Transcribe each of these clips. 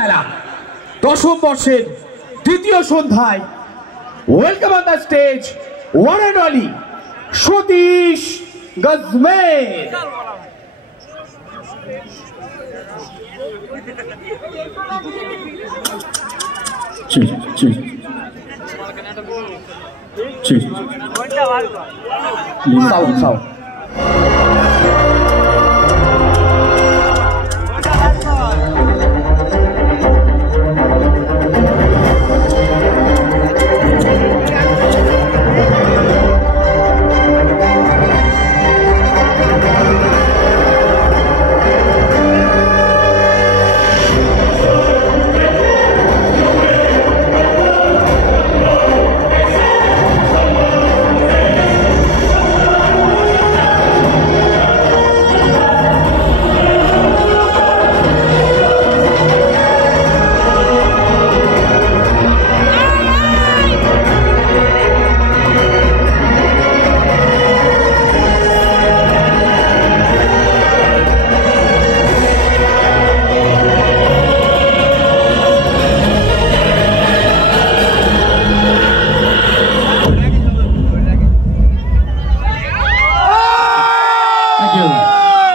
মেলা 10ম বর্ষের দ্বিতীয় সন্ধ্যায় welcome on the stage one and only Satish Gajmer. Sound.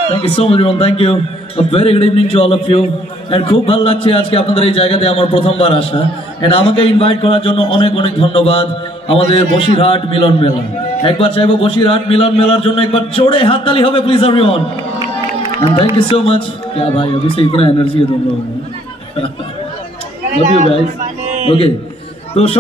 Thank you so much everyone. Thank you. A very good evening to all of you. And খুব ভালো লাগছে আজকে আপনাদের এই জায়গাতে আমার প্রথমবার আসা। And আমাকে ইনভাইট করার জন্য অনেক অনেক ধন্যবাদ আমাদের বসিরহাট মিলন মেলা। একবার চাইবো বসিরহাট মিলন মেলার জন্য একবার জোরে হাততালি হবে please everyone. And thank you so much. क्या भाई अभी से इतना एनर्जी है तुम लोगों में। Love you guys. Okay. तो